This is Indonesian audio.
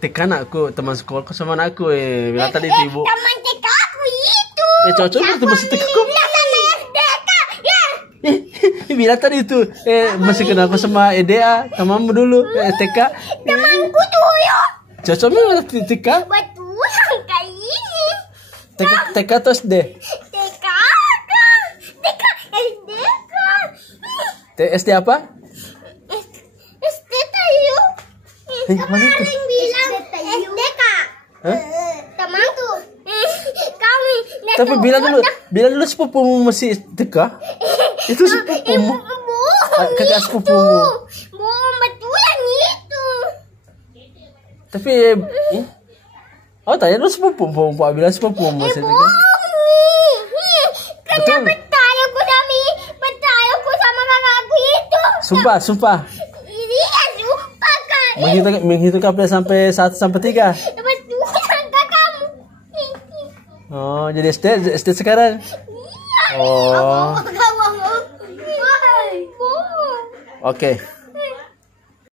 TK anakku, teman sekolahku sama anakku bilang tadi itu ibu. Teman TK aku itu. Cocok itu masih TK kok. Sama SD Kak. Ya. Bilang tadi itu masih kenal aku sama EDA, temanmu dulu TK. Temanku tuh ya. Cocok memang TK. Betul kayak ini. TK atau SD? TK Kak. TK SD Kak. SD apa? SD tayu. Mana itu? Yang bilang SD Kak. Hah? Temanku. Kami. Tapi bilang dulu sepupumu masih TK. Itu sepupumu. Kakak sepupumu. Betul yang itu. Tapi oh tanya dulu sepupumu. Pak bilang sepupumu masih TK. Karena percayaku sama kakakku itu. Sumpah. Iya, sumpah Kak. Menghitung sampai 1 sampai 3. Betul kakakmu. Oh, jadi SD sekarang. Oh. Iya. Oke.